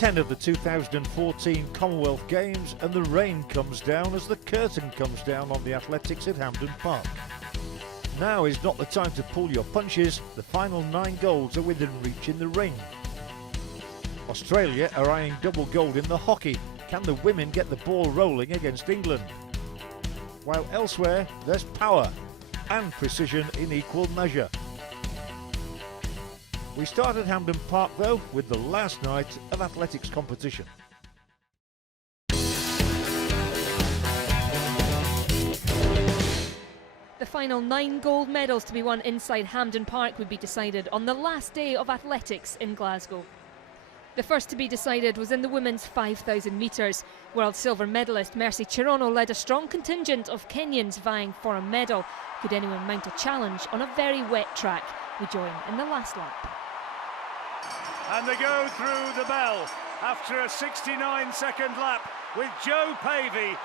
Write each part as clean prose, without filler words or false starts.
10 of the 2014 Commonwealth Games, and the rain comes down as the curtain comes down on the athletics at Hampden Park. Now is not the time to pull your punches. The final 9 golds are within reach in the ring. Australia are eyeing double gold in the hockey. Can the women get the ball rolling against England? While elsewhere, there's power and precision in equal measure. We start at Hampden Park though with the last night of athletics competition. The final 9 gold medals to be won inside Hampden Park would be decided on the last day of athletics in Glasgow. The first to be decided was in the women's 5,000 metres. World silver medalist Mercy Cherono led a strong contingent of Kenyans vying for a medal. Could anyone mount a challenge on a very wet track? We join in the last lap. And they go through the bell after a 69-second lap with Joe Pavey,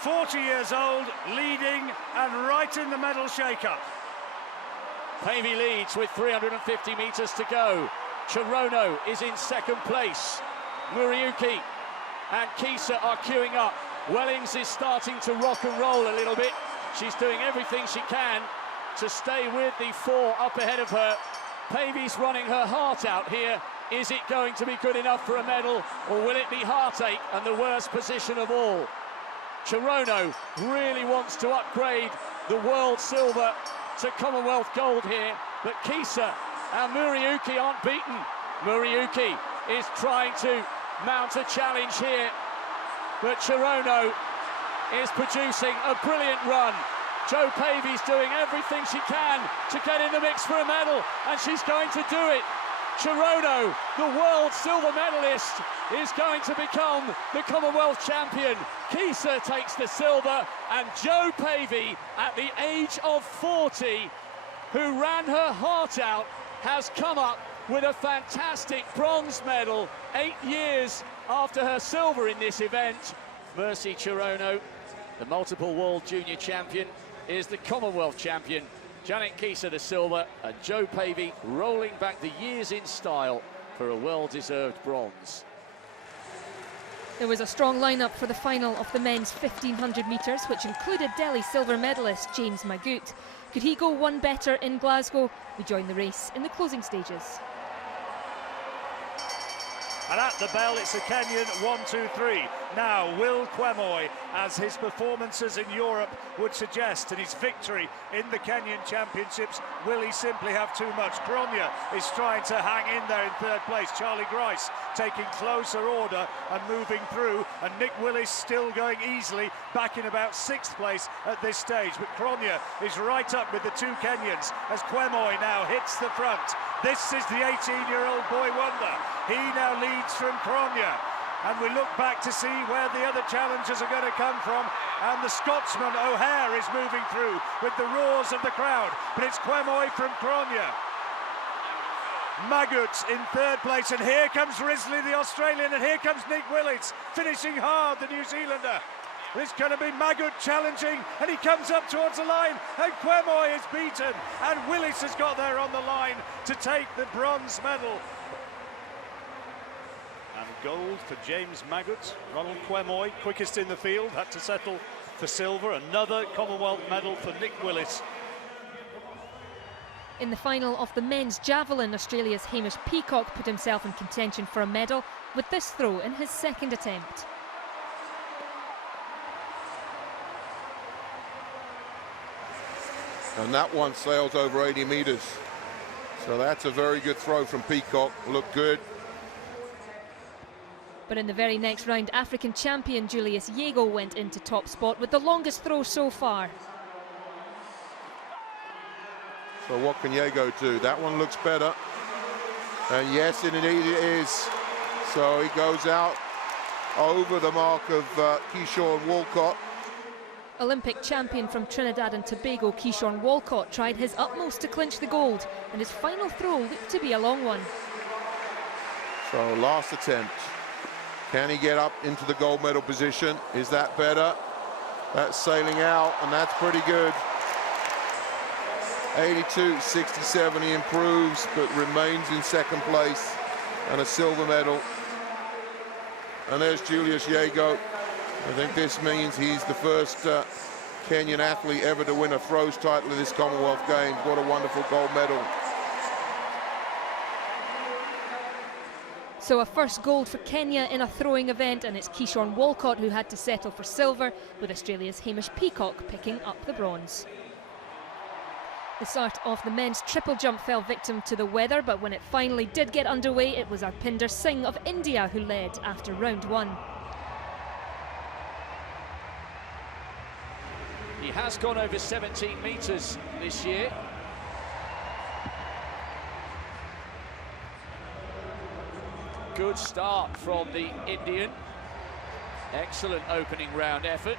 40 years old, leading and right in the medal shake-up. Pavey leads with 350 metres to go. Cherono is in second place. Muriuki and Kisa are queuing up. Wellings is starting to rock and roll a little bit. She's doing everything she can to stay with the 4 up ahead of her. Pavey's running her heart out here. Is it going to be good enough for a medal, or will it be heartache and the worst position of all? Cherono really wants to upgrade the world silver to Commonwealth gold here, but Kisa and Muriuki aren't beaten. Muriuki is trying to mount a challenge here, but Cherono is producing a brilliant run. Joe Pavey's doing everything she can to get in the mix for a medal, and she's going to do it. Cherono, the world silver medalist, is going to become the Commonwealth champion. Kisa takes the silver, and Joe Pavey, at the age of 40, who ran her heart out, has come up with a fantastic bronze medal 8 years after her silver in this event. Mercy Cherono, the multiple world junior champion, is the Commonwealth champion. Janet Kisa the silver, and Joe Pavey rolling back the years in style for a well-deserved bronze. There was a strong lineup for the final of the men's 1500 metres, which included Delhi silver medalist James Magut. Could he go one better in Glasgow? We join the race in the closing stages. And at the bell, it's a Kenyan 1, 2, 3. Now, Will Kwemoy, as his performances in Europe would suggest, and his victory in the Kenyan Championships, will he simply have too much? Kronya is trying to hang in there in 3rd place. Charlie Grice taking closer order and moving through, and Nick Willis still going easily, back in about 6th place at this stage. But Kronya is right up with the 2 Kenyans as Kwemoy now hits the front. This is the 18-year-old boy wonder. He now leads from Kronya. And we look back to see where the other challengers are going to come from. And the Scotsman O'Hare is moving through with the roars of the crowd. But it's Kwemoy from Kronya. Magut in 3rd place. And here comes Risley, the Australian. And here comes Nick Willis, finishing hard, the New Zealander. It's going to be Magut challenging, and he comes up towards the line, and Kwemoy is beaten, and Willis has got there on the line to take the bronze medal. And gold for James Magut. Ronald Kwemoy, quickest in the field, had to settle for silver. Another Commonwealth medal for Nick Willis. In the final of the men's javelin, Australia's Hamish Peacock put himself in contention for a medal with this throw in his 2nd attempt. And that one sails over 80 metres. So that's a very good throw from Peacock. Looked good. But in the very next round, African champion Julius Yego went into top spot with the longest throw so far. So what can Yego do? That one looks better. And yes, indeed it is. So he goes out over the mark of Keyshawn Walcott. Olympic champion from Trinidad and Tobago, Keyshawn Walcott, tried his utmost to clinch the gold, and his final throw looked to be a long one. So last attempt. Can he get up into the gold medal position? Is that better? That's sailing out, and that's pretty good. 82.67, he improves, but remains in 2nd place, and a silver medal. And there's Julius Yego. I think this means he's the first Kenyan athlete ever to win a throws title in this Commonwealth Games. What a wonderful gold medal. So a first gold for Kenya in a throwing event, and it's Keyshawn Walcott who had to settle for silver, with Australia's Hamish Peacock picking up the bronze. The start of the men's triple jump fell victim to the weather, but when it finally did get underway, it was Arpinder Singh of India who led after round one. He has gone over 17 metres this year. Good start from the Indian. Excellent opening round effort.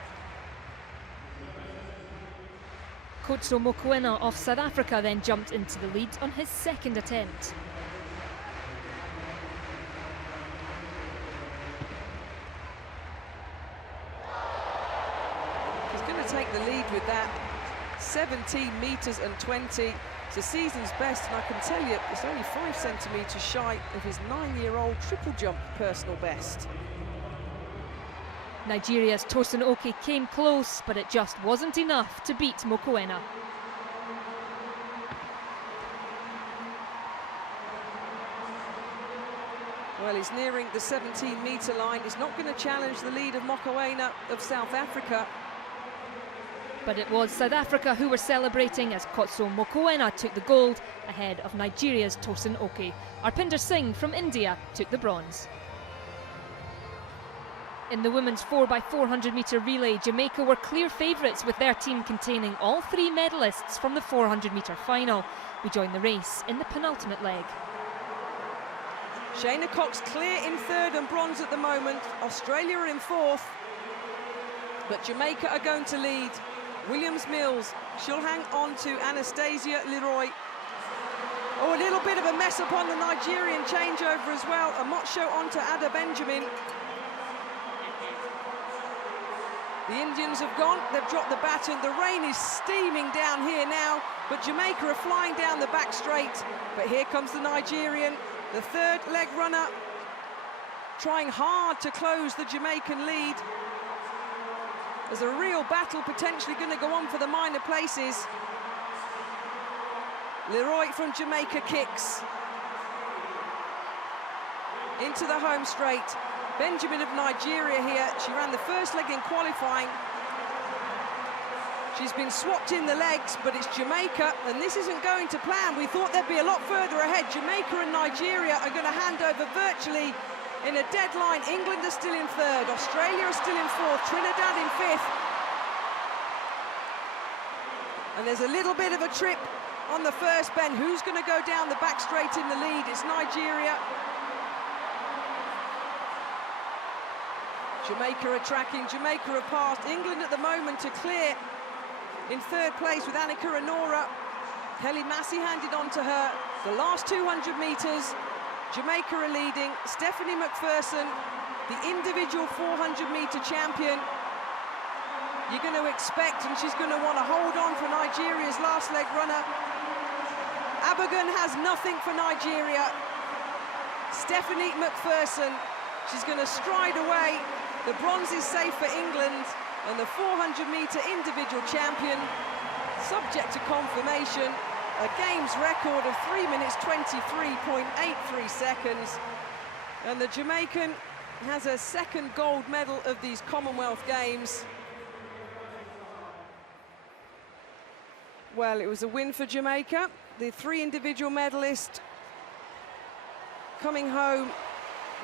Kotso Mokoena of South Africa then jumped into the lead on his second attempt. He's going to take the lead with that. 17 metres and 20. It's a season's best, and I can tell you it's only 5 centimetres shy of his 9-year-old triple jump personal best. Nigeria's Tosin Oke came close, but it just wasn't enough to beat Mokoena. Well, he's nearing the 17-metre line. He's not going to challenge the lead of Mokoena of South Africa. But it was South Africa who were celebrating as Kotso Mokoena took the gold ahead of Nigeria's Tosin Oke. Arpinder Singh from India took the bronze. In the women's 4x400 metre relay, Jamaica were clear favourites, with their team containing all 3 medalists from the 400 metre final. We join the race in the penultimate leg. Shayna Cox clear in third and bronze at the moment. Australia are in fourth, but Jamaica are going to lead. Williams-Mills, she'll hang on to Anastasia Leroy. Oh, a little bit of a mess up on the Nigerian changeover as well. A Motsho onto Ada Benjamin. The Indians have gone, they've dropped the baton. The rain is steaming down here now, but Jamaica are flying down the back straight. But here comes the Nigerian, the third leg runner, trying hard to close the Jamaican lead. There's a real battle potentially going to go on for the minor places. Leroy from Jamaica kicks into the home straight. Benjamin of Nigeria here. She ran the first leg in qualifying. She's been swapped in the legs, but it's Jamaica, and this isn't going to plan. We thought they'd be a lot further ahead. Jamaica and Nigeria are going to hand over virtually in a deadline. England are still in third, Australia are still in fourth, Trinidad in fifth. And there's a little bit of a trip on the first bend. Who's going to go down the back straight in the lead? It's Nigeria. Jamaica are tracking, Jamaica are passed. England at the moment are clear in third place with Annika Anora. Kelly Massey handed on to her. The last 200 metres, Jamaica are leading. Stephanie McPherson, the individual 400-metre champion. You're going to expect, and she's going to want to hold on for Nigeria's last leg runner. Abergen has nothing for Nigeria. Stephanie McPherson, she's going to stride away. The bronze is safe for England, and the 400-metre individual champion, subject to confirmation, a games record of 3 minutes 23.83 seconds. And the Jamaican has a second gold medal of these Commonwealth Games. Well, it was a win for Jamaica. The 3 individual medalists coming home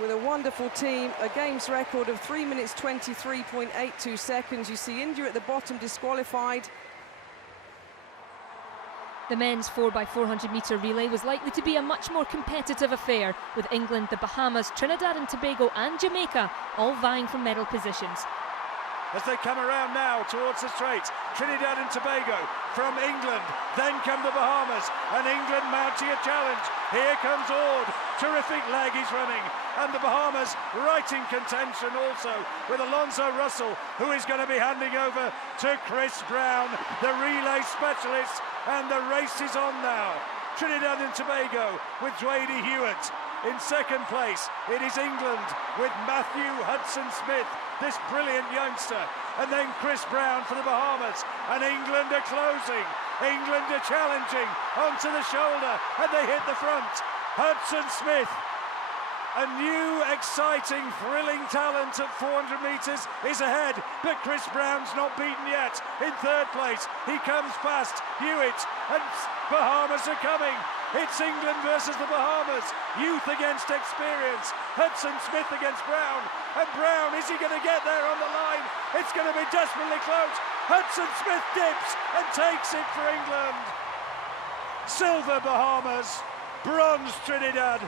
with a wonderful team, a games record of 3 minutes 23.82 seconds. You see India at the bottom disqualified. The men's 4x400 metre relay was likely to be a much more competitive affair, with England, the Bahamas, Trinidad and Tobago and Jamaica all vying for medal positions. As they come around now towards the straight, Trinidad and Tobago from England, then come the Bahamas, and England mounting a challenge. Here comes Ord, terrific leg he's running, and the Bahamas right in contention also, with Alonzo Russell, who is going to be handing over to Chris Brown, the relay specialist, and the race is on now. Trinidad and Tobago with Dwayne Hewitt In second place, it is England with Matthew Hudson-Smith, this brilliant youngster, and then Chris Brown for the Bahamas. And England are closing. England are challenging onto the shoulder, and they hit the front. Hudson-Smith, a new, exciting, thrilling talent at 400 metres, is ahead, but Chris Brown's not beaten yet. In third place, he comes past Hewitt, and Bahamas are coming. It's England versus the Bahamas, youth against experience. Hudson-Smith against Brown, and Brown, is he going to get there on the line? It's going to be desperately close. Hudson-Smith dips and takes it for England. Silver Bahamas, bronze Trinidad.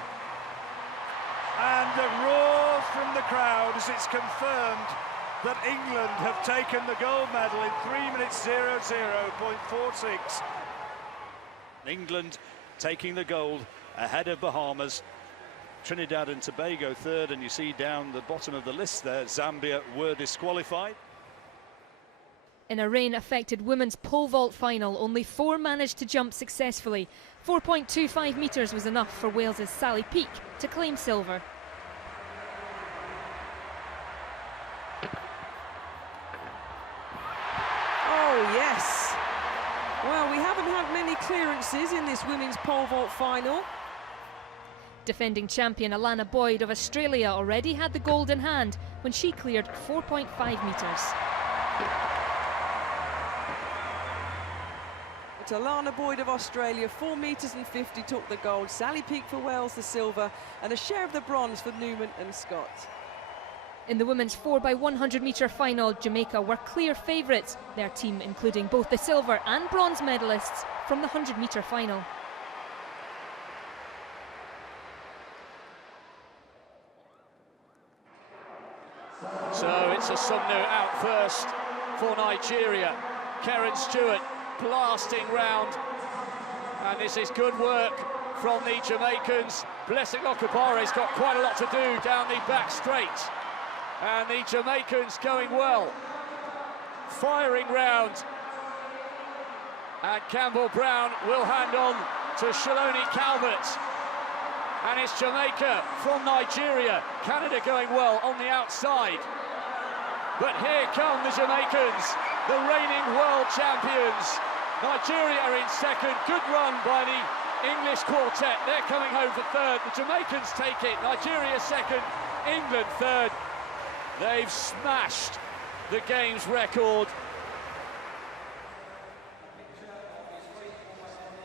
And a roar from the crowd as it's confirmed that England have taken the gold medal in 3 minutes 00.46. England taking the gold ahead of Bahamas. Trinidad and Tobago third, and you see down the bottom of the list there, Zambia were disqualified. In a rain-affected women's pole vault final, only 4 managed to jump successfully. 4.25 metres was enough for Wales's Sally Peake to claim silver. Oh, yes. Well, we haven't had many clearances in this women's pole vault final. Defending champion Alana Boyd of Australia already had the gold in hand when she cleared 4.5 metres. But Alana Boyd of Australia, 4 metres and 50 took the gold. Sally Peake for Wales the silver, and a share of the bronze for Newman and Scott. In the women's 4x100 metre final, Jamaica were clear favourites, their team including both the silver and bronze medalists from the 100 metre final. So it's a Sumnu out first for Nigeria. Karen Stewart blasting round, and this is good work from the Jamaicans. Blessing Okabare's got quite a lot to do down the back straight, and the Jamaicans going well, firing round, and Campbell Brown will hand on to Shaloni Calvert, and it's Jamaica from Nigeria. Canada going well on the outside, but here come the Jamaicans, the reigning world champions. Nigeria in second, good run by the English quartet. They're coming home for third. The Jamaicans take it. Nigeria second, England third. They've smashed the Games record.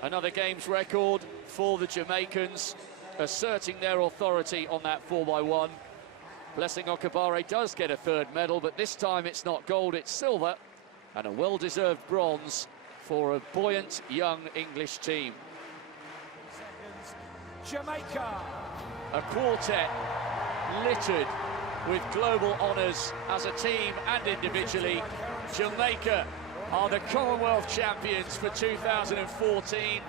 Another Games record for the Jamaicans, asserting their authority on that 4x1. Blessing Okabare does get a third medal, but this time it's not gold, it's silver, and a well-deserved bronze for a buoyant young English team. Jamaica. A quartet littered with global honours as a team and individually. Jamaica are the Commonwealth champions for 2014.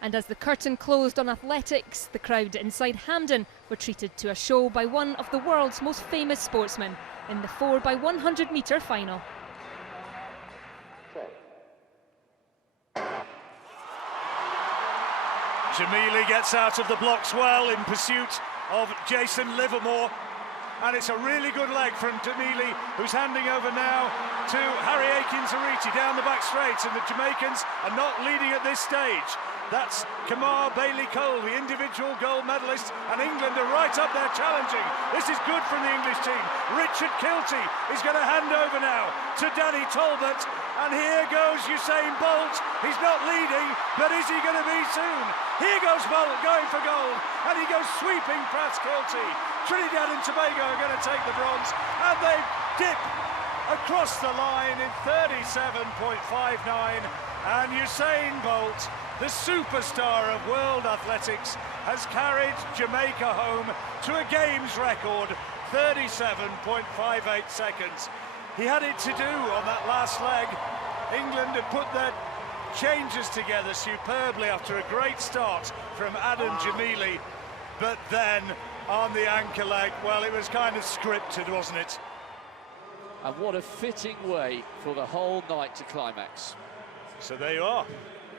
And as the curtain closed on athletics, the crowd inside Hampden were treated to a show by one of the world's most famous sportsmen in the 4x100 metre final. Jamili gets out of the blocks well in pursuit of Jason Livermore, and it's a really good leg from Jamili, who's handing over now to Harry Akins-Ariti down the back straight, and the Jamaicans are not leading at this stage. That's Kamar Bailey-Cole, the individual gold medalist, and England are right up there challenging. This is good from the English team. Richard Kilty is going to hand over now to Danny Talbot, and here goes Usain Bolt. He's not leading, but is he going to be soon? Here goes Bolt going for gold, and he goes sweeping past Kilty. Trinidad and Tobago are going to take the bronze, and they dip across the line in 37.59, and Usain Bolt, the superstar of world athletics, has carried Jamaica home to a Games record, 37.58 seconds. He had it to do on that last leg. England had put their changes together superbly after a great start from Adam Jamili, but then on the anchor leg, well, it was kind of scripted, wasn't it? And what a fitting way for the whole night to climax. So there you are.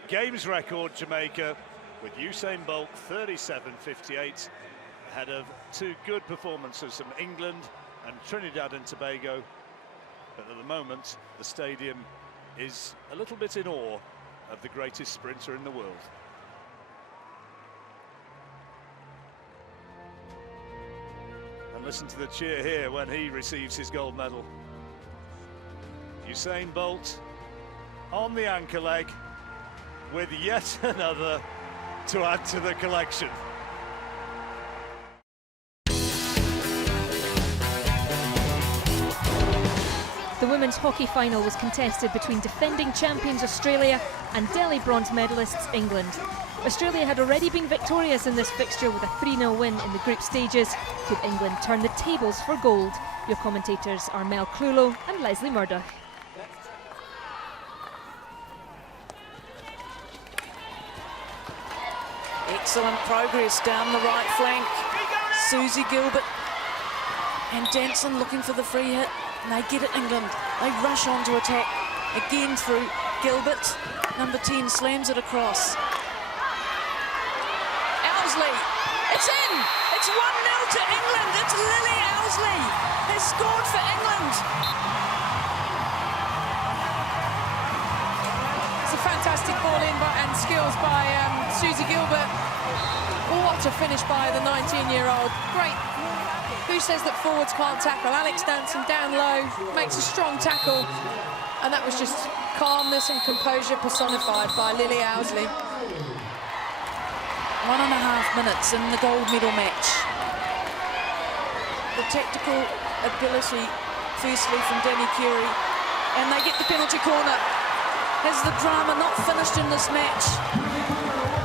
Games record, Jamaica, with Usain Bolt 37.58 ahead of two good performances from England and Trinidad and Tobago. But at the moment, the stadium is a little bit in awe of the greatest sprinter in the world. And listen to the cheer here when he receives his gold medal. Usain Bolt on the anchor leg with yet another to add to the collection. The women's hockey final was contested between defending champions Australia and Delhi bronze medalists England. Australia had already been victorious in this fixture with a 3-0 win in the group stages. Could England turn the tables for gold? Your commentators are Mel Clulo and Leslie Murdoch. Excellent progress down the right flank. Susie Gilbert and Danson looking for the free hit. And they get it, England. They rush on to attack. Again through Gilbert. Number 10 slams it across. Owsley. It's in! It's 1-0 to England. It's Lily Owsley has scored for England. It's a fantastic ball in and skills by Susie Gilbert. What a finish by the 19-year-old. Great. Who says that forwards can't tackle? Alex Danson down low, makes a strong tackle. And that was just calmness and composure personified by Lily Owsley. 1.5 minutes in the gold medal match. The tactical ability, firstly from Danny Carey, and they get the penalty corner. Has the drama not finished in this match?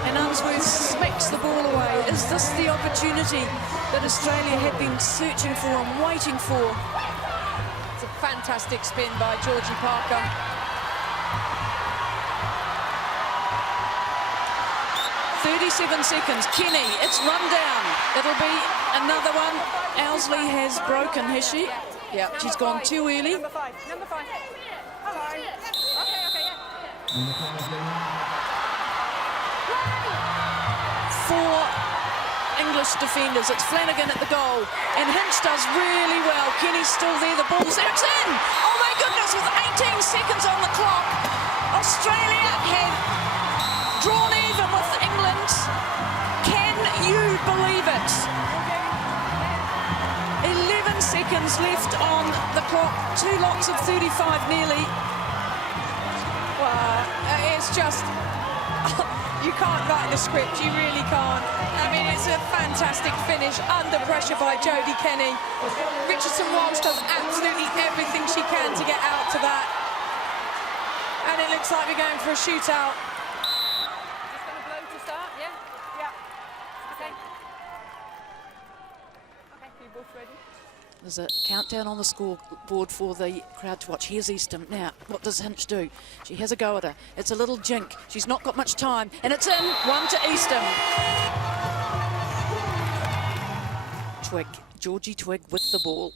And Unsworth smacks the ball away. Is this the opportunity that Australia had been searching for and waiting for? It's a fantastic spin by Georgie Parker. .37 seconds. Kenny, it's run down. It'll be another one. Owsley has broken, has she? Yeah, she's gone too early. Number five. Four English defenders. It's Flanagan at the goal, and Hinch does really well. Kenny's still there, the ball's there, it's in! Oh my goodness, with 18 seconds on the clock, Australia have drawn even with England. Can you believe it? 11 seconds left on the clock, 2 lots of 35 nearly. Wow, it's just... You can't write the script, you really can't. I mean, it's a fantastic finish, under pressure by Jodie Kenny. Richardson Walsh does absolutely everything she can to get out to that. And it looks like we're going for a shootout. Just going to blow to start, yeah? Yeah. Okay. Okay, you both ready? There's a countdown on the scoreboard for the crowd to watch. Here's Easton. Now, what does Hinch do? She has a go at her. It's a little jink. She's not got much time. And it's in. 1 to Easton. Twig. Georgie Twig with the ball.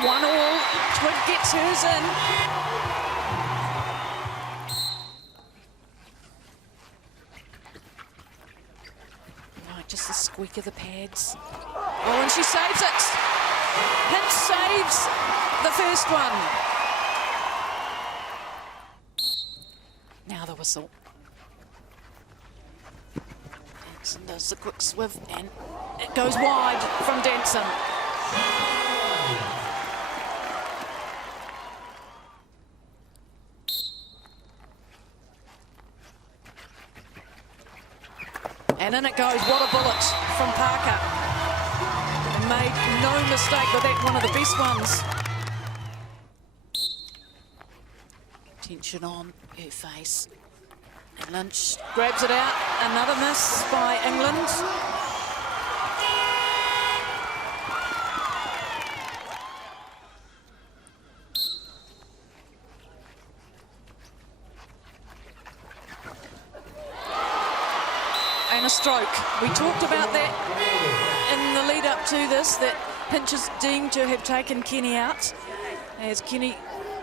One all. Twig gets hers in. Just the squeak of the pads. Oh, and she saves it. Hinch saves the first one. Now the whistle. Danson does the quick swivel, and it goes wide from Danson. And in it goes. What a bullet from Parker. Made no mistake with that, one of the best ones. Tension on her face. And Lynch grabs it out. Another miss by England. And a stroke. We talked about that in the lead up to this, that Hinch is deemed to have taken Kenny out, as Kenny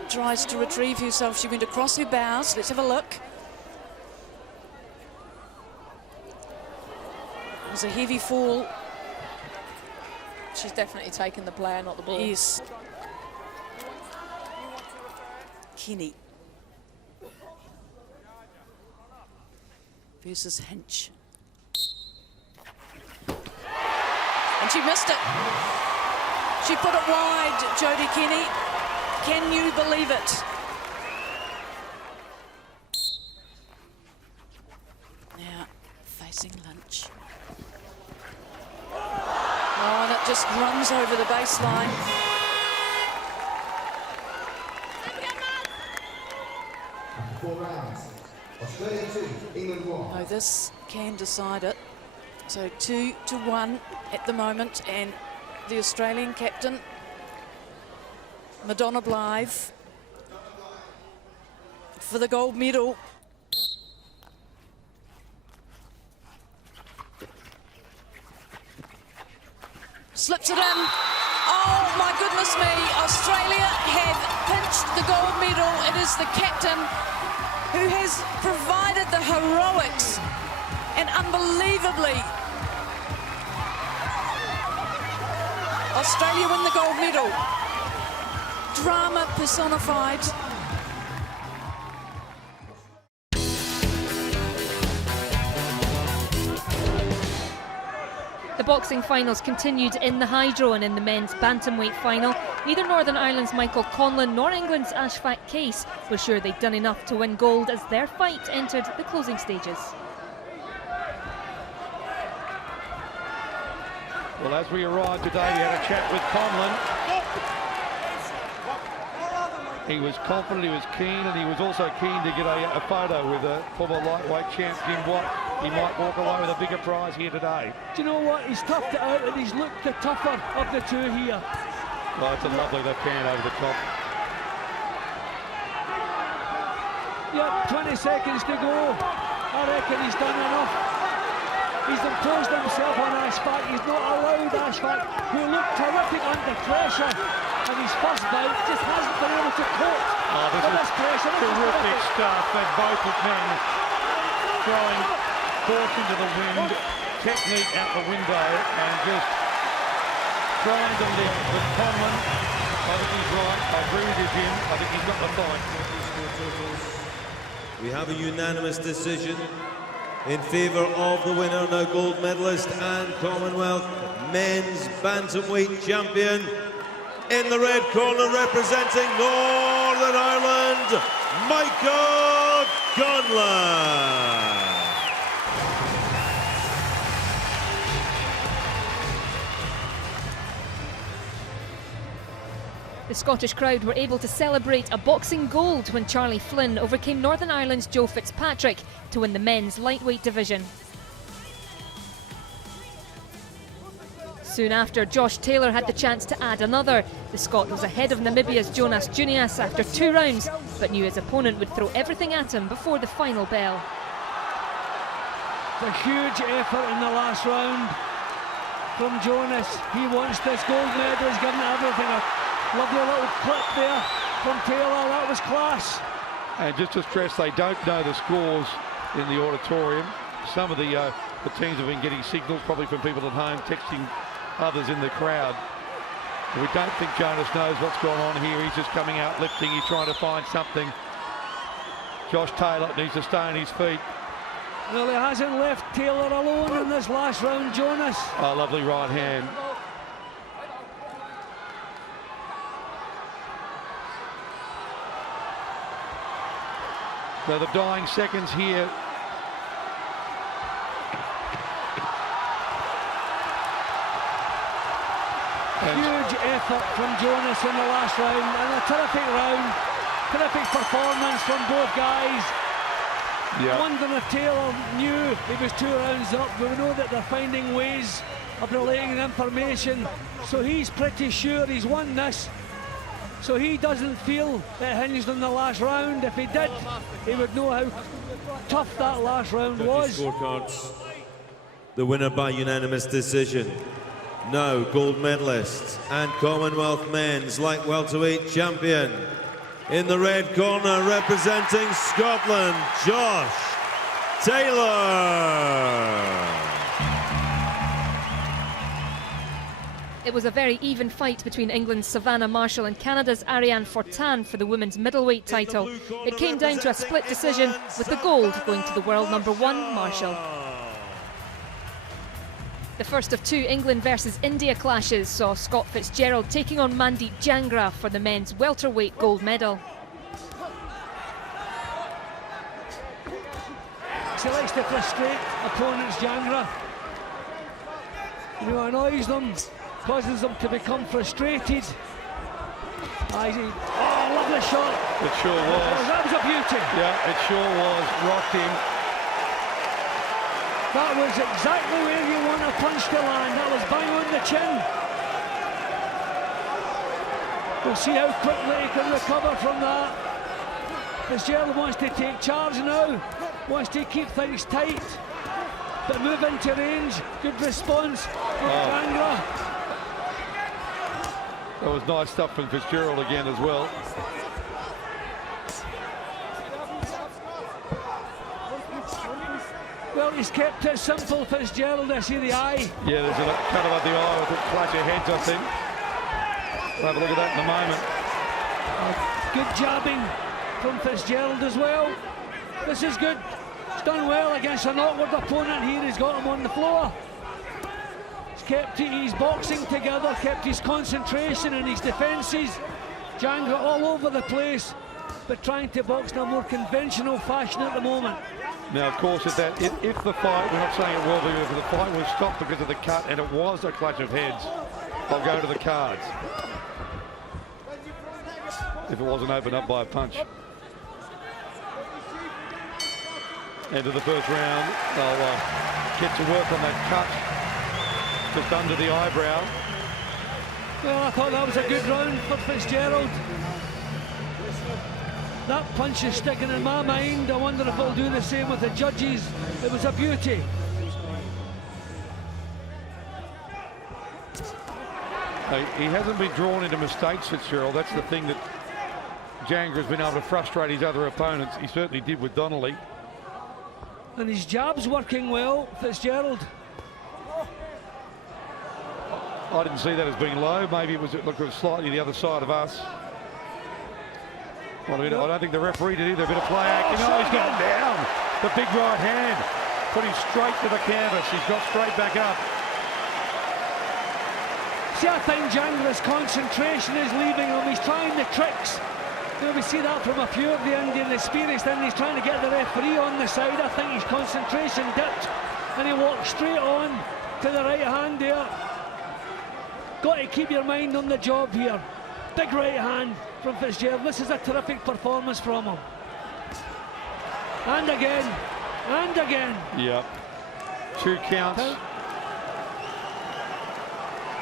tries to retrieve herself. She went across her bows. Let's have a look. It was a heavy fall. She's definitely taken the player, not the ball. Yes. Kenny versus Hinch. And she missed it. She put it wide, Jodie Kenny. Can you believe it? Now, facing Lynch. Oh, and it just runs over the baseline. Oh, this can decide it. So 2-1 at the moment, and the Australian captain, Madonna Blythe, for the gold medal. Slips it in. Oh my goodness me, Australia have pinched the gold medal. It is the captain who has provided the heroics, and unbelievably, Australia win the gold medal. Drama personified. The boxing finals continued in the hydro, and in the men's bantamweight final, neither Northern Ireland's Michael Conlon nor England's Ashfaq Case were sure they'd done enough to win gold as their fight entered the closing stages. Well, as we arrived today, we had a chat with Conlon. He was confident, he was keen, and he was also keen to get a photo with a former lightweight champ, Jim Watt. He might walk away with a bigger prize here today. Do you know what? He's toughed it out, and he's looked the tougher of the two here. Well, it's a lovely left hand over the top. Yep, 20 seconds to go. I reckon he's done enough. He's imposed himself on Ashfaq. He's not allowed Ashfaq, who looked terrific under pressure, and his first bout just hasn't been able to cope with this pressure. Terrific stuff, and both of men throwing caution to the wind, technique out the window, and just trying to lift. But Conlon, I think he's right. I agree with you, Jim. I think he's got the fight. We have a unanimous decision in favour of the winner, now gold medalist and Commonwealth men's bantamweight champion. In the red corner, representing Northern Ireland, Michael Conlon. The Scottish crowd were able to celebrate a boxing gold when Charlie Flynn overcame Northern Ireland's Joe Fitzpatrick to win the men's lightweight division. Soon after, Josh Taylor had the chance to add another. The Scot was ahead of Namibia's Jonas Junias after 2 rounds, but knew his opponent would throw everything at him before the final bell. It's a huge effort in the last round from Jonas. He wants this gold medal, he's given everything. A lovely little clip there from Taylor, that was class. And just to stress, they don't know the scores in the auditorium. Some of the teams have been getting signals, probably from people at home, texting others in the crowd. But we don't think Jonas knows what's going on here. He's just coming out lifting, he's trying to find something. Josh Taylor needs to stay on his feet. Well, he hasn't left Taylor alone in this last round, Jonas. Oh, lovely right hand. So the dying seconds here. Huge effort from Jonas in the last round, and a terrific round. Terrific performance from both guys. Yeah. Wondering if Taylor knew he was 2 rounds up. We know that they're finding ways of relaying information, so he's pretty sure he's won this. So he doesn't feel it hinged on the last round. If he did, he would know how tough that last round was. Scorecards. The winner by unanimous decision, now gold medalist and Commonwealth men's light welterweight champion, In the red corner, representing Scotland, Josh Taylor. It was a very even fight between England's Savannah Marshall and Canada's Ariane Fortin for the women's middleweight title. It came down to a split decision, with the gold going to the world #1 Marshall. The first of two England versus India clashes saw Scott Fitzgerald taking on Mandeep Jangra for the men's welterweight gold medal. He likes to frustrate opponents, Jangra. You know, annoys them, causes them to become frustrated. Oh, lovely shot. It sure was. That was a beauty. Yeah, it sure was. Rocked him. That was exactly where you want a punch to land. That was bang on the chin. We'll see how quickly he can recover from that. Fitzgerald wants to take charge now, wants to keep things tight, but move into range. Good response from Jangra. That was nice stuff from Fitzgerald again as well. Well, he's kept it simple, Fitzgerald. I see the eye. Yeah, there's a cut about the eye with a clash of heads, I think. We'll have a look at that in a moment. Good jabbing from Fitzgerald as well. This is good. He's done well against an awkward opponent here. He's got him on the floor. He's kept his boxing together, kept his concentration and his defences. Jangra all over the place, but trying to box in a more conventional fashion at the moment. Now, of course, if the fight, we're not saying it will be, if the fight was stopped because of the cut and it was a clash of heads, I'll go to the cards. If it wasn't opened up by a punch. End of the first round, they'll get to work on that cut just under the eyebrow. Well, I thought that was a good round for Fitzgerald. That punch is sticking in my mind. I wonder if it'll do the same with the judges. It was a beauty. He hasn't been drawn into mistakes, Fitzgerald. That's the thing that Jangra's been able to frustrate his other opponents. He certainly did with Donnelly. And his jab's working well, Fitzgerald. I didn't see that as being low. Maybe it was slightly the other side of us. Well, I don't think the referee did either. A bit of play acting. Oh, he's gone down. The big right hand. Put him straight to the canvas. He's got straight back up. See, I think Jangra's concentration is leaving him. He's trying the tricks. You know, we see that from a few of the Indian experienced, and he's trying to get the referee on the side. I think his concentration dipped, and he walked straight on to the right hand there. Got to keep your mind on the job here. Big right hand from Fitzgerald. This is a terrific performance from him. And again, and again. Yep. 2 counts.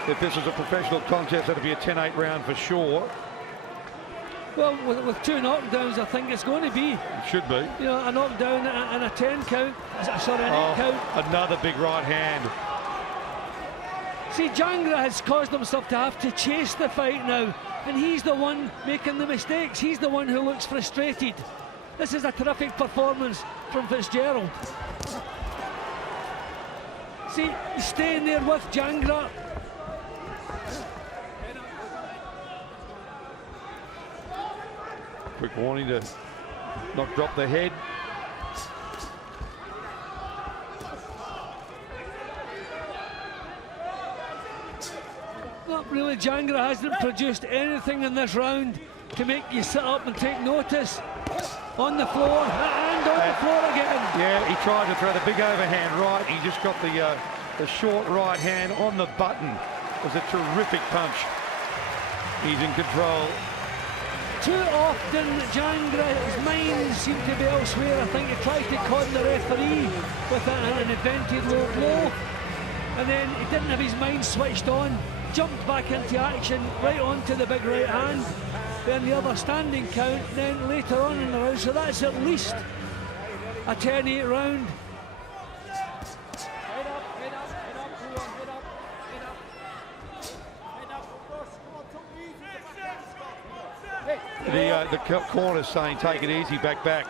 If this was a professional contest, that'd be a 10-8 round for sure. Well, with 2 knockdowns, I think it's going to be. It should be. You know, a knockdown and a 10 count. Sorry, an 8 count. Another big right hand. See, Jangra has caused himself to have to chase the fight now, and he's the one making the mistakes. He's the one who looks frustrated. This is a terrific performance from Fitzgerald. See, he's staying there with Jangra. Quick warning to not drop the head. Not really. Jangra hasn't produced anything in this round to make you sit up and take notice. On the floor, and on the floor again. Yeah, he tried to throw the big overhand right. He just got the short right hand on the button. It was a terrific punch. He's in control. Too often, Jangra's mind seemed to be elsewhere. I think he tried to con the referee with an invented low blow, and then he didn't have his mind switched on. Jumped back into action, right onto the big right hand. Then the other standing count, then later on in the round. So that's at least a 10-8 round. The corner's saying, take it easy, back,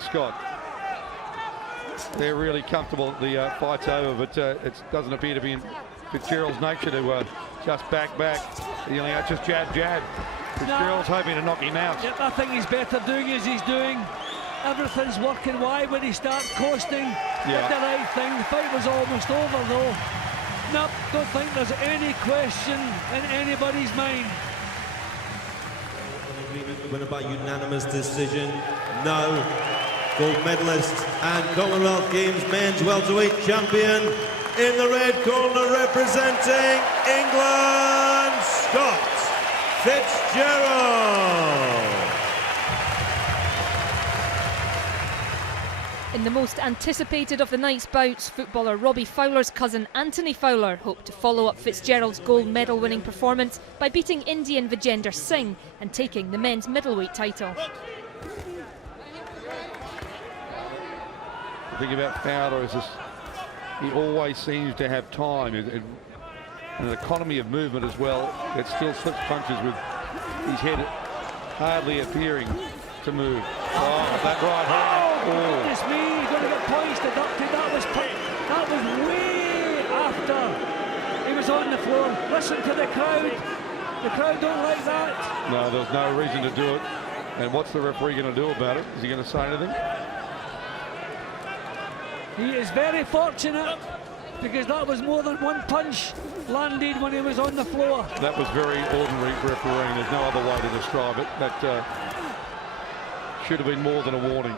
Scott. They're really comfortable. The fight's over, but it doesn't appear to be in Fitzgerald's nature to just back. You know, just jab. Fitzgerald's hoping to knock him out. Yep, I think he's better doing as he's doing. Everything's working. Why would he start coasting? Did the right thing. The fight was almost over though. Nope, don't think there's any question in anybody's mind. Winner by unanimous decision. Now, gold medalist and Commonwealth Games men's welterweight champion in the red corner, representing England, Scott Fitzgerald. In the most anticipated of the night's bouts, footballer Robbie Fowler's cousin Anthony Fowler hoped to follow up Fitzgerald's gold medal winning performance by beating Indian Vijender Singh and taking the men's middleweight title. The thing about Fowler is this, he always seems to have time and an economy of movement as well. It still slips punches with his head hardly appearing to move. Oh, that right hand. Goodness me, he's going to get points deducted. That was way after he was on the floor. Listen to the crowd. The crowd don't like that. No, there's no reason to do it. And what's the referee going to do about it? Is he going to say anything? He is very fortunate because that was more than one punch landed when he was on the floor. That was very ordinary refereeing. There's no other way to describe it. That should have been more than a warning.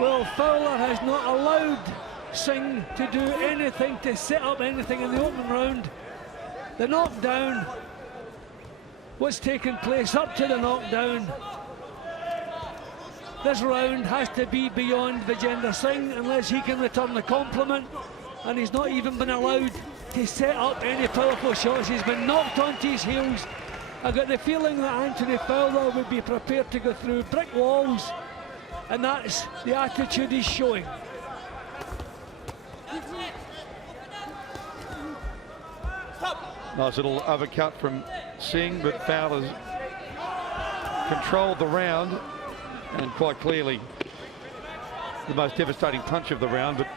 Well, Fowler has not allowed Singh to do anything, to set up anything in the opening round. The knockdown, what's taken place up to the knockdown, this round has to be beyond Vijender Singh unless he can return the compliment, and he's not even been allowed to set up any powerful shots. He's been knocked onto his heels. I've got the feeling that Anthony Fowler would be prepared to go through brick walls, and that's the attitude he's showing. Nice little overcut from Singh, but Fowler's controlled the round, and quite clearly the most devastating punch of the round, but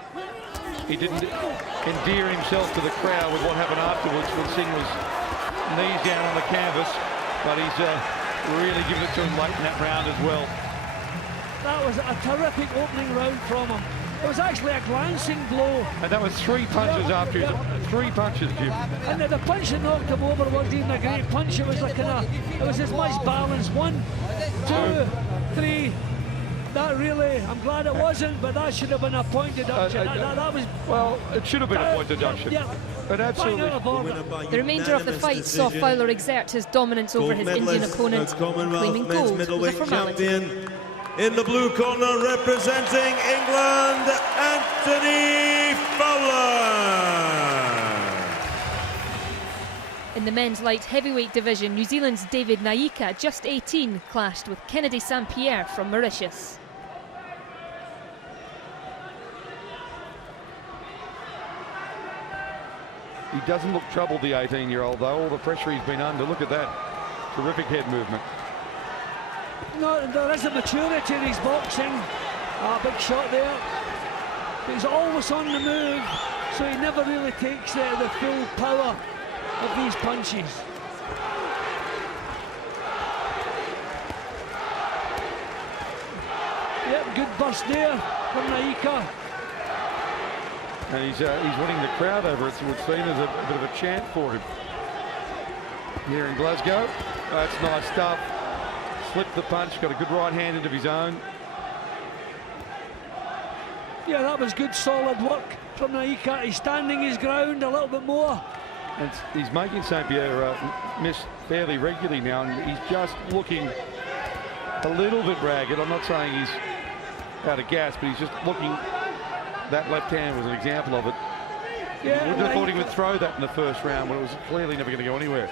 he didn't endear himself to the crowd with what happened afterwards when Singh was knees down on the canvas, but he's really given it to him late in that round as well. That was a terrific opening round from him. It was actually a glancing blow. And that was three punches after his, three punches, Jim. And the punch that knocked him over wasn't even a great punch. It was like it was as much balance. 1, 2, 3. That really, I'm glad it wasn't, but that should have been a point deduction. That was, well, it should have been a point deduction. But absolutely. The remainder of the fight saw Fowler exert his dominance over his Indian opponent, claiming gold was a formality. In the blue corner, representing England, Anthony Fowler. In the men's light heavyweight division, New Zealand's David Naika, just 18, clashed with Kennedy St. Pierre from Mauritius. He doesn't look troubled, the 18-year-old, though. All the pressure he's been under. Look at that. Terrific head movement. No, there is a maturity in his boxing. Big shot there. But he's always on the move, so he never really takes the full power of these punches. Yep, good burst there from Naika. And he's winning the crowd over. It would seem there's a bit of a chant for him here in Glasgow. That's nice stuff. Flipped the punch, got a good right hand into his own. Yeah, that was good, solid work from Naika. He's standing his ground a little bit more. And he's making St. Pierre miss fairly regularly now, and he's just looking a little bit ragged. I'm not saying he's out of gas, but he's just looking. That left hand was an example of it. Yeah, wouldn't have thought he would throw that in the first round, but it was clearly never going to go anywhere.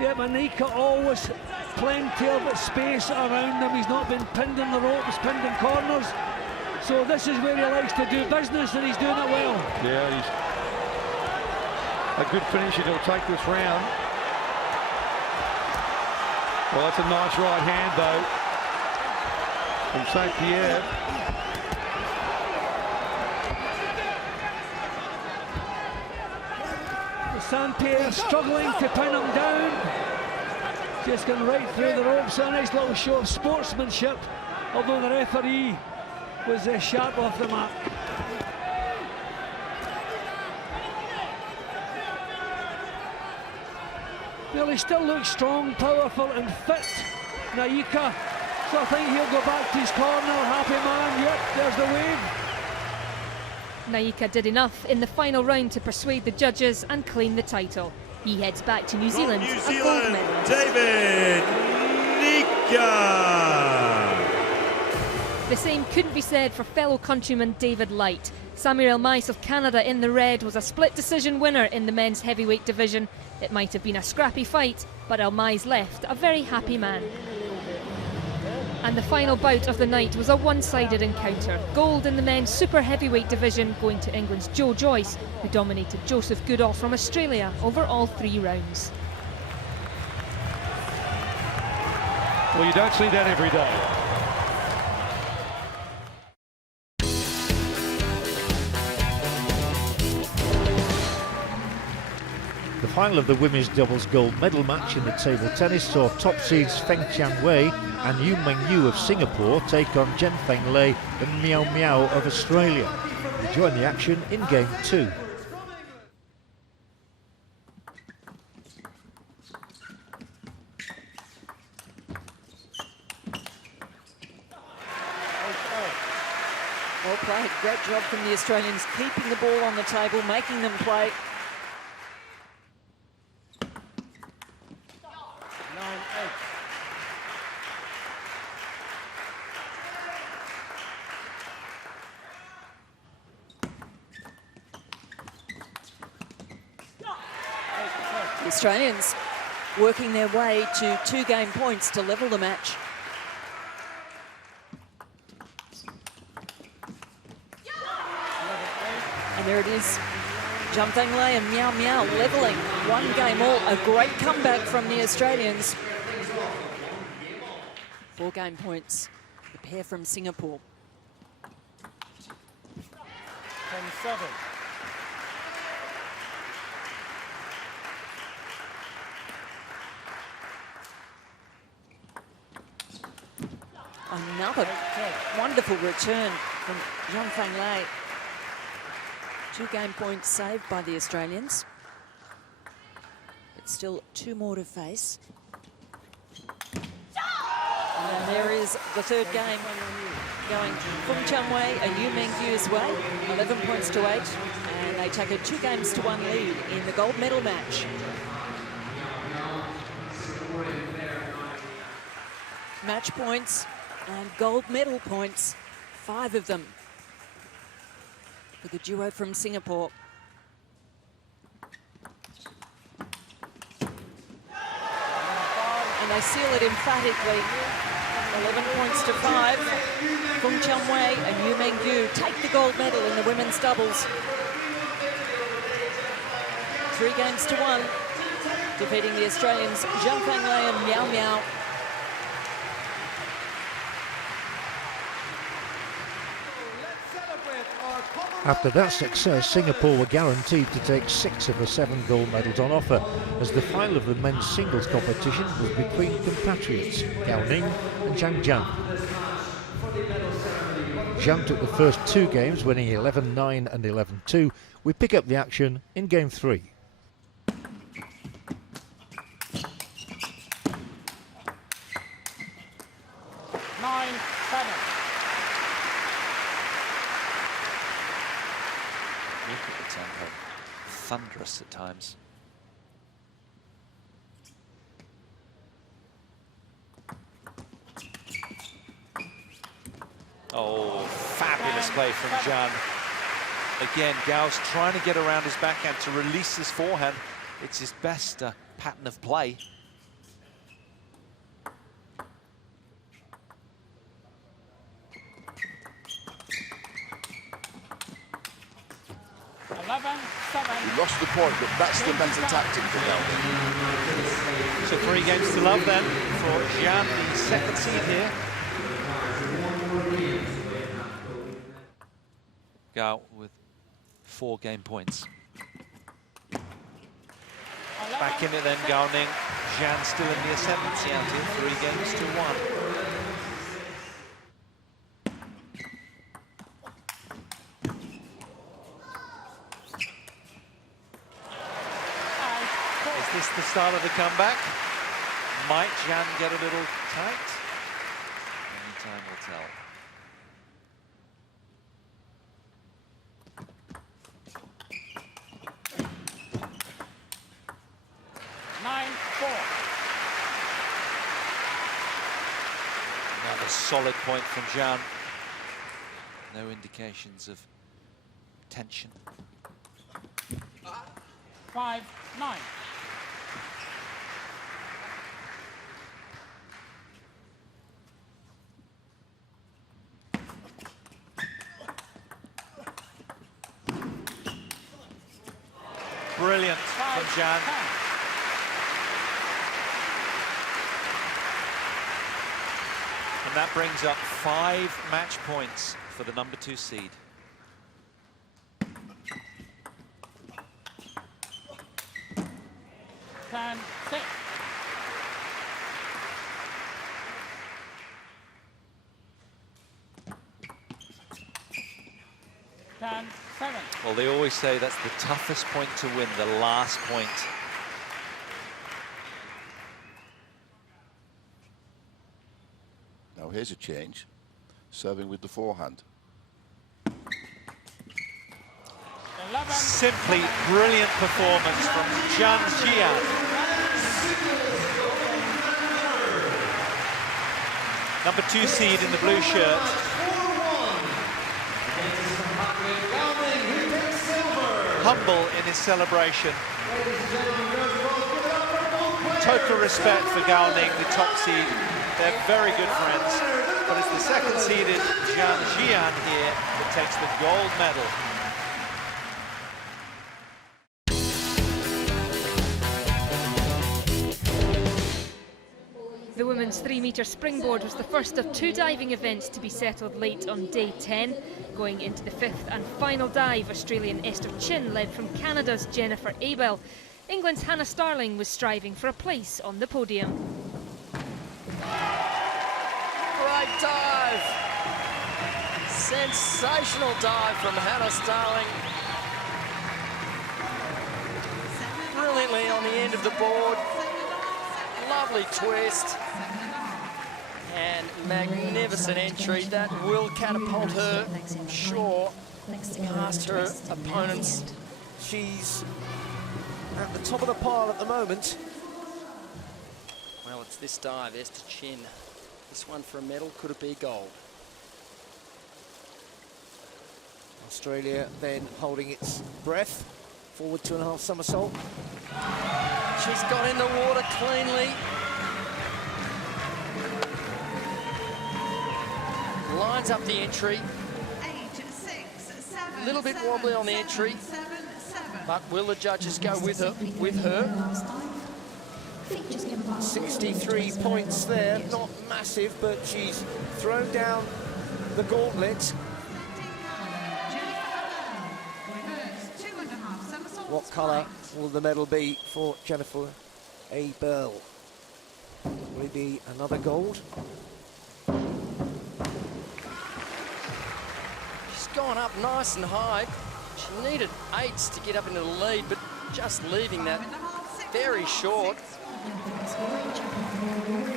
Yeah, but Naika always plenty of space around him. He's not been pinned in the ropes, pinned in corners. So this is where he likes to do business, and he's doing it well. Yeah, he's a good finish, and he'll take this round. Well, that's a nice right hand, though, from St. Pierre. St. Pierre struggling to pin him down. Just going right through the ropes. A nice little show of sportsmanship, although the referee was sharp off the mark. Well, he still looks strong, powerful and fit, Naika. So I think he'll go back to his corner, happy man. Yep, there's the wave. Naika did enough in the final round to persuade the judges and claim the title. He heads back to New Zealand, a gold medalist. David Nika. The same couldn't be said for fellow countryman David Light. Samuel Mice of Canada in the red was a split decision winner in the men's heavyweight division. It might have been a scrappy fight, but Mice left a very happy man. And the final bout of the night was a one-sided encounter. Gold in the men's super heavyweight division going to England's Joe Joyce, who dominated Joseph Goodall from Australia over all 3 rounds. Well, you don't see that every day. The final of the women's doubles gold medal match in the table tennis saw top seeds Feng Tianwei and Yu Mengyu of Singapore take on Zhen Fenglei and Miao Miao of Australia. They join the action in game 2. Well played, great job from the Australians, keeping the ball on the table, making them play. The Australians working their way to 2 game points to level the match. And there it is, Zhen Fenglei and Miao Miao levelling 1 game all. A great comeback from the Australians. 4 game points, the pair from Singapore. 10-7. Another wonderful return from Zhen Fenglei. 2 game points saved by the Australians. But still 2 more to face. And there is the 3rd game going from Tianwei and Yu Mengyu's way. 11 points to 8. And they take a 2-1 lead in the gold medal match. Match points and gold medal points, 5 of them for the duo from Singapore. And they seal it emphatically. 11 points to 5. Feng Tianwei and Yu Mengyu take the gold medal in the women's doubles. 3-1, defeating the Australians Zhen Fenglei and Miao Miao. After that success, Singapore were guaranteed to take 6 of the 7 gold medals on offer, as the final of the men's singles competition was between compatriots Gao Ning and Zhang Jiang. Zhang took the first 2 games, winning 11-9 and 11-2. We pick up the action in game 3. Look at the tempo, thunderous at times. Oh, fabulous play from Zhan. Again, Gao's trying to get around his backhand to release his forehand. It's his best pattern of play. He lost the point, but that's the better tactic for Gowning. So 3 games to love then for Jan, the second seed here. Gao with 4 game points. Back in it then, Gowning. Jan still in the ascendancy out here, 3 games to 1. Is this the start of the comeback? Might Jan get a little tight? Only time will tell. Another solid point from Jan. No indications of tension. 5-9. Brilliant from Jan. And that brings up 5 match points for the number 2 seed. Well, they always say that's the toughest point to win, the last point. Now here's a change, serving with the forehand. Simply brilliant performance from Zhang Jian. Number 2 seed in the blue shirt. Humble in his celebration. Total respect for Gowning, the top seed. They're very good friends. But it's the second seeded Zhang Jian here that takes the gold medal. The women's 3-metre springboard was the first of 2 diving events to be settled late on day 10. Going into the 5th and final dive, Australian Esther Chin led from Canada's Jennifer Abel. England's Hannah Starling was striving for a place on the podium. Great dive! Sensational dive from Hannah Starling. Brilliantly on the end of the board. Lovely twist. And magnificent entry. That will catapult her, I'm sure, past her opponents. She's at the top of the pile at the moment. Well, it's this dive, Esther Chin. This one for a medal, could it be gold? Australia then holding its breath. Forward 2.5 somersault. She's got in the water cleanly. Lines up the entry. 8, 6, 7. A little bit wobbly on the entry. But will the judges go with her? 63 points there, not massive, but she's thrown down the gauntlet. What colour will the medal be for Jennifer Abel? Will it be another gold? She's gone up nice and high. She needed 8s to get up into the lead, but just leaving that very short.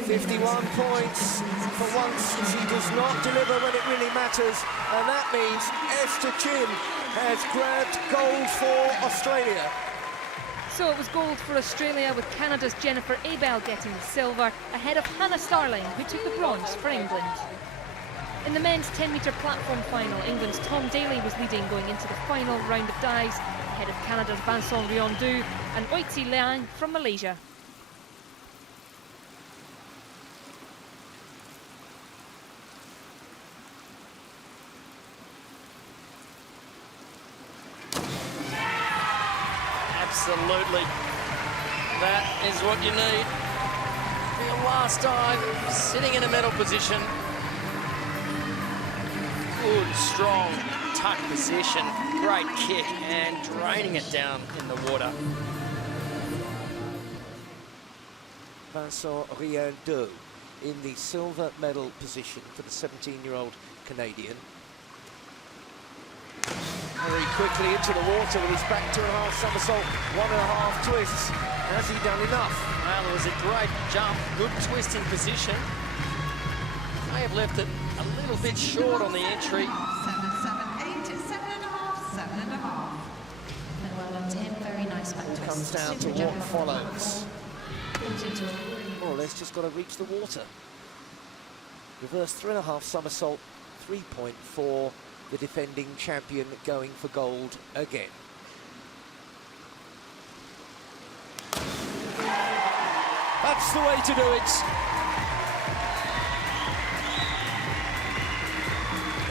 51 points. For once, she does not deliver when it really matters, and that means Esther Chin has grabbed gold for Australia. So it was gold for Australia, with Canada's Jennifer Abel getting the silver, ahead of Hannah Starling, who took the bronze for England. In the men's 10-metre platform final, England's Tom Daley was leading going into the final round of dives, ahead of Canada's Vincent Riondu and Oitzi Liang from Malaysia. Absolutely. That is what you need. For your last dive, sitting in a medal position. Good, strong, tuck position. Great kick and draining it down in the water. Vincent Riendeau in the silver medal position for the 17-year-old Canadian. Very quickly into the water with his back 2.5 somersault, 1.5 twists. Has he done enough? Well, it was a great jump, good twist in position. May have left it a little bit short on the entry. 7, 8, 7.5. Very nice back twist. Comes down to what follows. More or less just got to reach the water. Reverse 3.5 somersault, 3.4. The defending champion going for gold again. That's the way to do it.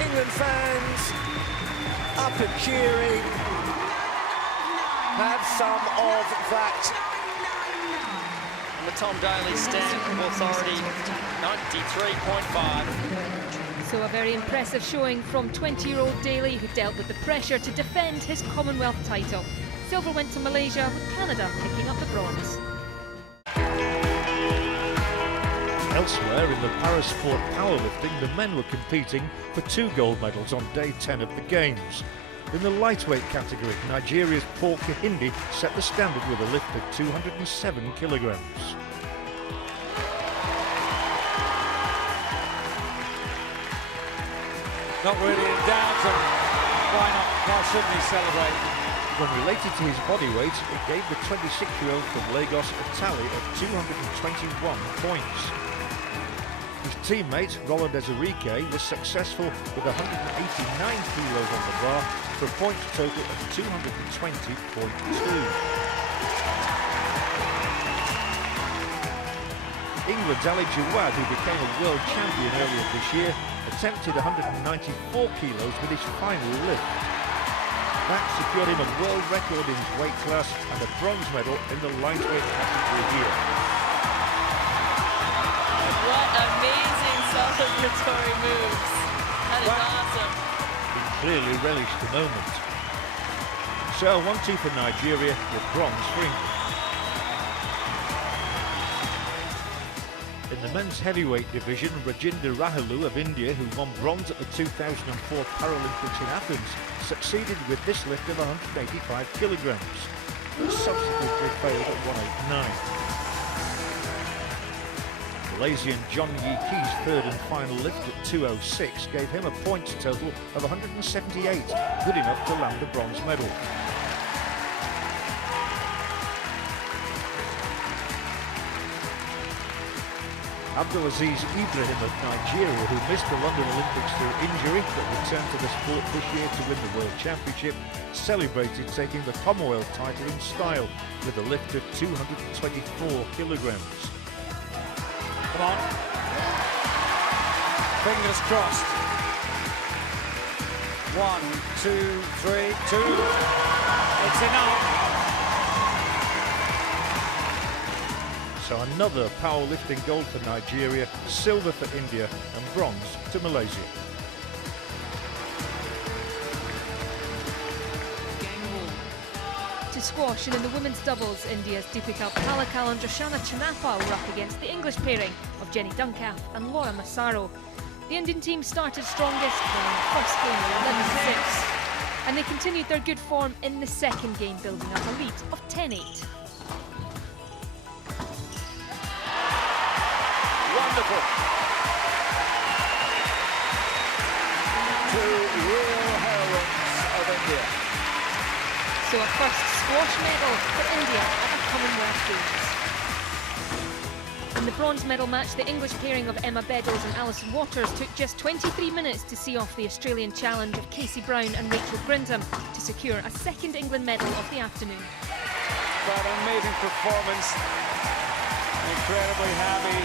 England fans up and cheering. Have some of that. And the Tom Daly stamp of authority, 93.5. So a very impressive showing from 20-year-old Daly, who dealt with the pressure to defend his Commonwealth title. Silver went to Malaysia, with Canada picking up the bronze. Elsewhere in the para-sport powerlifting, the men were competing for 2 gold medals on day 10 of the Games. In the lightweight category, Nigeria's Paul Kahindi set the standard with a lift of 207 kilograms. Not really in doubt, and why not? Why shouldn't he celebrate? When related to his body weight, it gave the 26-year-old from Lagos a tally of 221 points. His teammate, Roland Ezerike, was successful with 189 kilos on the bar for a point total of 220.2. England's Ali Jawad, who became a world champion earlier this year, attempted 194 kilos with his final lift. That secured him a world record in his weight class and a bronze medal in the lightweight category here. What amazing celebratory moves. That is awesome. He clearly relished the moment. So 1-2 for Nigeria with bronze for England. In the men's heavyweight division, Rajinder Rahulu of India, who won bronze at the 2004 Paralympics in Athens, succeeded with this lift of 185 kilograms, but subsequently failed at 189. Malaysian John Yee Kee's third and final lift at 206 gave him a points total of 178, good enough to land a bronze medal. Abdulaziz Ibrahim of Nigeria, who missed the London Olympics through injury but returned to the sport this year to win the World Championship, celebrated taking the Commonwealth title in style with a lift of 224 kilograms. Come on. Fingers crossed. 1, 2, 3, 2. It's enough. So another powerlifting gold for Nigeria, silver for India and bronze to Malaysia. To squash, and in the women's doubles, India's Deepika Palakal and Roshana Chinappa were up against the English pairing of Jenny Duncalf and Laura Massaro. The Indian team started strongest, winning the first game 11-6, and they continued their good form in the second game, building up a lead of 10-8. Wonderful. 2 real heroines of India. So a first squash medal for India at the Commonwealth Games. In the bronze medal match, the English pairing of Emma Beddoes and Alison Waters took just 23 minutes to see off the Australian challenge of Casey Brown and Rachel Grintham to secure a second England medal of the afternoon. But an amazing performance. Incredibly happy.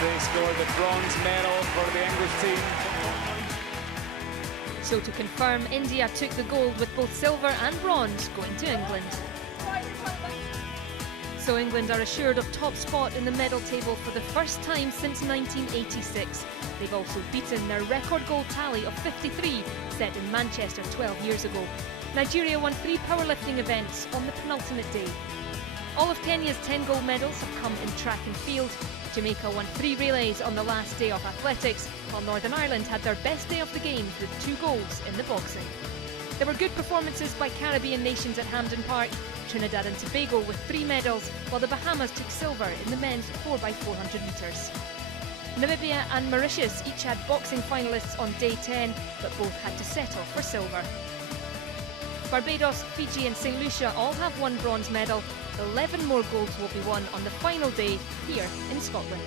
They scored the bronze medal for the English team. So to confirm, India took the gold with both silver and bronze going to England. So England are assured of top spot in the medal table for the first time since 1986. They've also beaten their record goal tally of 53, set in Manchester 12 years ago. Nigeria won 3 powerlifting events on the penultimate day. All of Kenya's 10 gold medals have come in track and field. Jamaica won 3 relays on the last day of athletics, while Northern Ireland had their best day of the games with 2 golds in the boxing. There were good performances by Caribbean nations at Hampden Park. Trinidad and Tobago with 3 medals, while the Bahamas took silver in the men's 4x400 metres. Namibia and Mauritius each had boxing finalists on day 10, but both had to settle for silver. Barbados, Fiji and St Lucia all have 1 bronze medal. 11 more golds will be won on the final day here in Scotland.